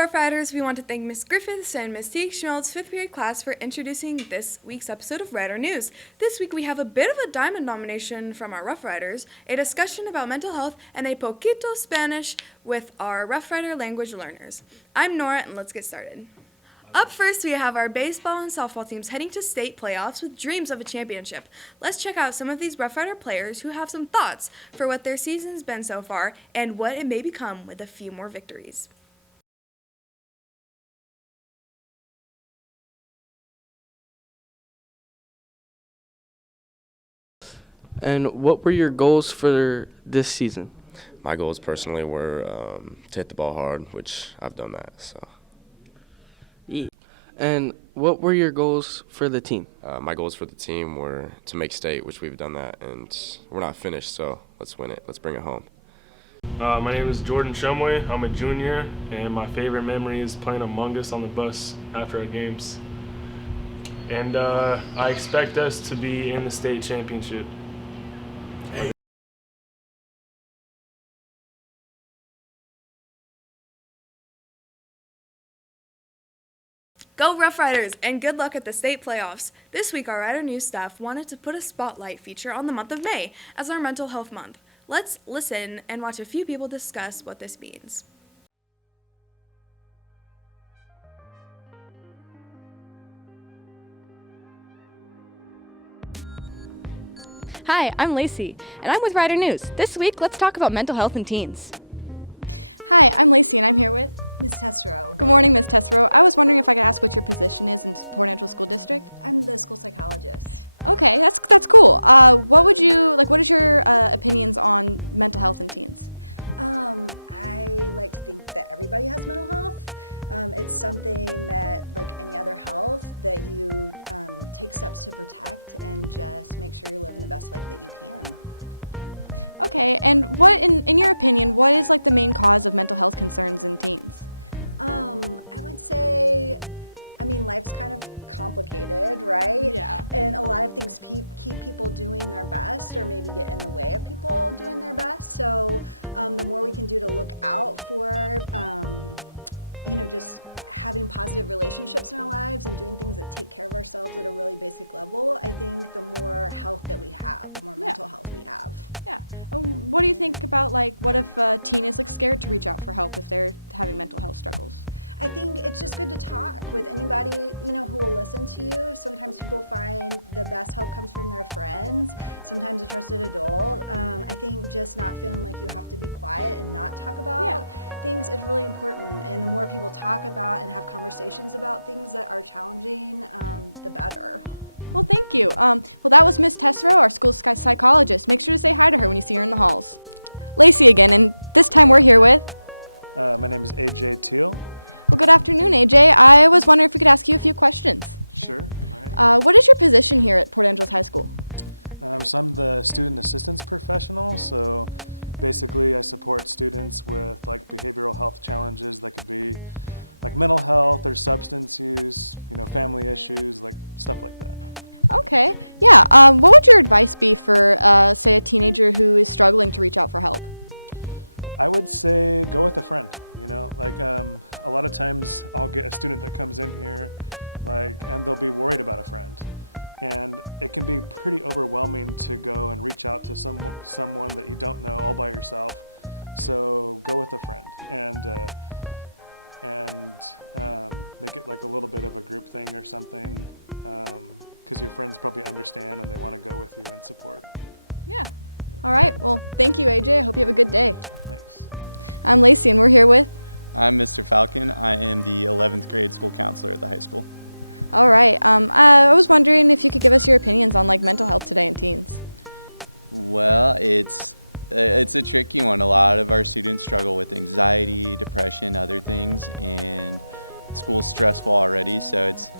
Roughriders, we want to thank Ms. Griffiths and Ms. Teague Schmelz's 5th period class for introducing this week's episode of Rider News. This week we have a bit of a diamond nomination from our Roughriders, a discussion about mental health, and a poquito Spanish with our Roughrider language learners. I'm Nora, and let's get started. Up first, we have our baseball and softball teams heading to state playoffs with dreams of a championship. Let's check out some of these Roughrider players who have some thoughts for what their season's been so far and what it may become with a few more victories. And what were your goals for this season? My goals personally were to hit the ball hard, which I've done that. So. Yeah. And what were your goals for the team? My goals for the team were to make state, which we've done that, and we're not finished, so that's gonna help. My name is Jordan Shumway. I'm a junior, and my favorite memory is playing Among Us on the bus after our games. And I expect us to be in the state championship. Go Roughriders, and good luck at the state playoffs. This week, our Rider News staff wanted to put a spotlight feature on the month of May as our mental health month. Let's listen and watch a few people discuss what this means. Hi, I'm Lacey, and I'm with Rider News. This week, let's talk about mental health in teens. Hi, I'm Lacey, and I'm here with Ms. Tessero. Good morning, Ms. Tessero. I was wondering if I could ask what your position is in Port Angel School District. I'm the school psychologist. Okay, that's cool. What is your opinions on mental health in teens? I like to think that everybody has mental health. It's something that, like any other health, that you take steps to protect and just make sure you're living the best life that you can. Okay, and what, in your opinion, what is like the main cause of mental health concerns in teens? I would say, life's kind of complicated, right? Yeah. And a lot of things keep people doing their best, or maybe get in the way of people doing their best. So the more we can do to look out for, just having positive relationships in our lives and doing things that take care of ourselves at a really basic level, I think the more health that we have, the more mental health we have. Yeah. What do you think about, what if a teen is scared to reach out for help if they're having mental health struggles? I think it's just good to talk with anybody, who will listen to you. Sometimes people find the best help comes from their friends, sometimes a trusted adult. I think just not feeling like you have to be quiet and not talk about things is really important. And the more people talk about and have conversations about things that are challenging, the better. Well, thank you. That was Miss Tessero, our school psychologist. Make sure to say hi to her when you see her in the halls. Lacey again, and this time we're here with... My name is AJ Teal. Well, good afternoon, AJ. I was wondering if we could ask you a few questions. Sure. All right. What is your position here at Port Angeles High School? So I'm the student assistance professional. So basically I support students with behavioral health challenges that could be mental health or substance use, family issues, stuff like that. Okay. Yeah. What would your advice be for, say, a teenager who is struggling to reach out for help? I would say go with a friend. A lot of times I'll get a student that comes in here, and they'll be worried about a friend. And it can be pretty overwhelming to go and reach out to someone that you don't know all by yourself. So go with a friend and make it a little bit of a group thing or something, because your friends probably understand and they want to go with you and support. Yeah. All right. Well, thank you, AJ. I hope you have a good day. Thanks. I'm Lacey, and we're here with... I'm Mr. Falcon. I am the 11th grade school counselor at the high school. All right. I was wondering if you could give us your opinions on mental health today in teens. Well, it's a tricky one. A lot of our students struggle with anxiety, depression, other things, and school's stressful already, so it's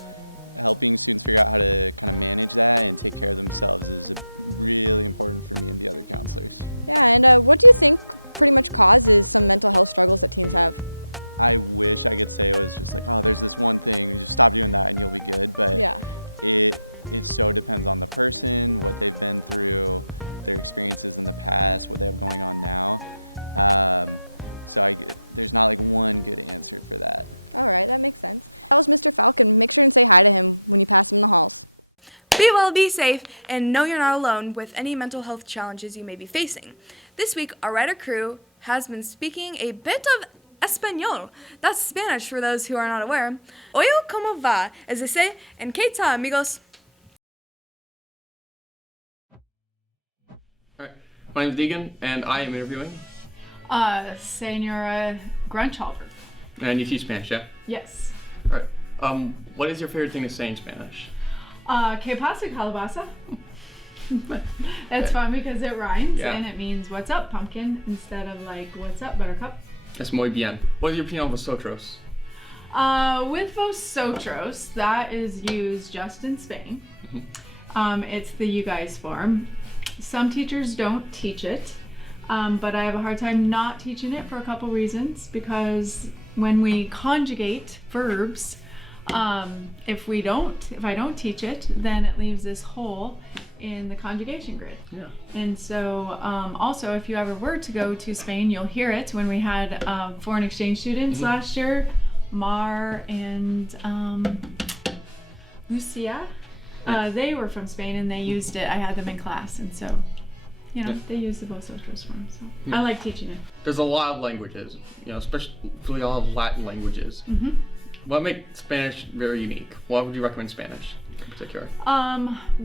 helping students figure out how to kind of manage that and take care of themselves is really important for me and the other counselors. Yeah, and what do you think pretty much causes some mental health struggles that teens have? I wish I could say it was just there's this one thing, you just stop doing that and you'll be good, but it so depends on the person, what they've been through, their experiences in the past, what they have going on now. So there's not like one good answer for that. All right, that makes sense. That was Mr. Falcon. Make sure and say hi to him when you pass him in the halls. Be well, be safe, and know you're not alone with any mental health challenges you may be facing. This week, our writer crew has been speaking a bit of Espanol. That's Spanish for those who are not aware. Oyo como va, as they say, and que tal, amigos? All right. My name is Deegan, and I am interviewing. Senora Grunchhalter. And you teach Spanish, yeah? Yes. All right. What is your favorite thing to say in Spanish? Que pasa, calabaza? That's fun because it rhymes and it means what's up, pumpkin, instead of like what's up, buttercup. That's muy bien. What is your opinion on vosotros? With vosotros, that is used just in Spain. It's the you guys form. Some teachers don't teach it, but I have a hard time not teaching it for a couple reasons, because when we conjugate verbs, if I don't teach it, then it leaves this hole in the conjugation grid. Yeah. And so also, if you ever were to go to Spain, you'll hear it. When we had foreign exchange students last year, Mar and Lucia, they were from Spain and they used it. I had them in class, and so they use the vosotros form. So I like teaching it. There's a lot of languages, especially all of Latin languages. What makes Spanish very unique? Why would you recommend Spanish in particular?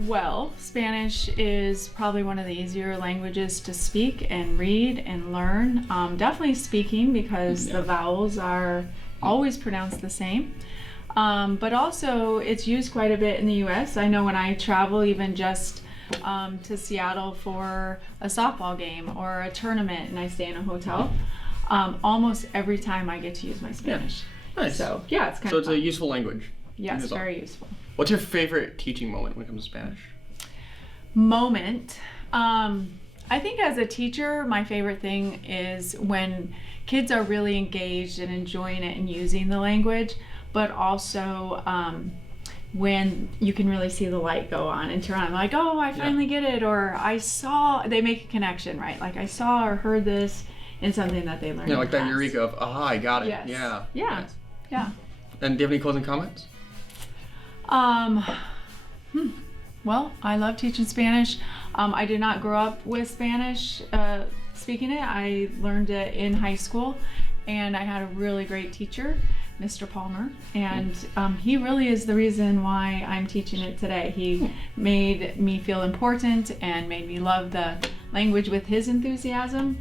Well, Spanish is probably one of the easier languages to speak and read and learn. Definitely speaking, because the vowels are always pronounced the same. But also it's used quite a bit in the US. I know when I travel, even just to Seattle for a softball game or a tournament and I stay in a hotel, almost every time I get to use my Spanish. Yeah. Nice. So yeah, it's kind So of it's fun. a useful language. Yes, very useful. What's your favorite teaching moment when it comes to Spanish? Moment. I think as a teacher, my favorite thing is when kids are really engaged and enjoying it and using the language, but also when you can really see the light go on and turn on, like, oh, I finally get it, or they make a connection, right? Like I saw or heard this in something that they learned. Yeah, like that class. eureka of, I got it. Yes. Yeah. Yeah. Nice. Yeah. And do you have any closing comments? Well, I love teaching Spanish. I did not grow up with Spanish speaking it. I learned it in high school, and I had a really great teacher, Mr. Palmer, and he really is the reason why I'm teaching it today. He made me feel important and made me love the language with his enthusiasm.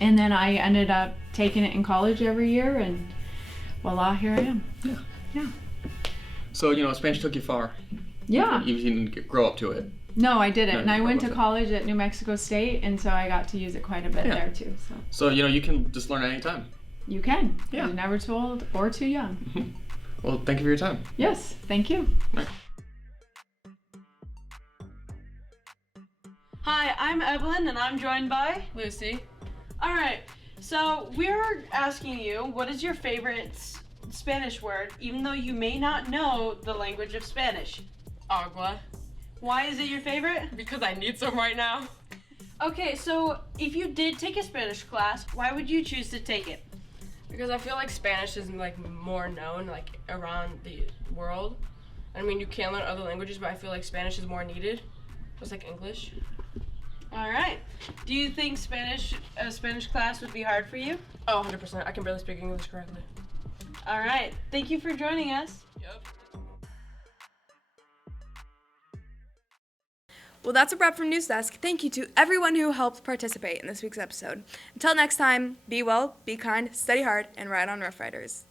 And then I ended up taking it in college every year, and voila, here I am. Yeah. So, Spanish took you far. Yeah. You didn't grow up to it. No, I didn't. No, And I you went grew to up college at New Mexico State, and so I got to use it quite a bit there too. So, you can just learn at any time. You can. Yeah. You're never too old or too young. Well, thank you for your time. Yes, thank you. Right. Hi, I'm Evelyn, and I'm joined by Lucy. All right, so we're asking you, what is your favorite Spanish word, even though you may not know the language of Spanish? Agua. Why is it your favorite? Because I need some right now. Okay, so if you did take a Spanish class, why would you choose to take it? Because I feel like Spanish is more known around the world. I mean, you can learn other languages, but I feel like Spanish is more needed, just like English. All right. Do you think a Spanish class would be hard for you? Oh, 100%. I can barely speak English correctly. All right. Thank you for joining us. Yep. Well, that's a wrap from News Desk. Thank you to everyone who helped participate in this week's episode. Until next time, be well, be kind, study hard, and ride on Rough Riders.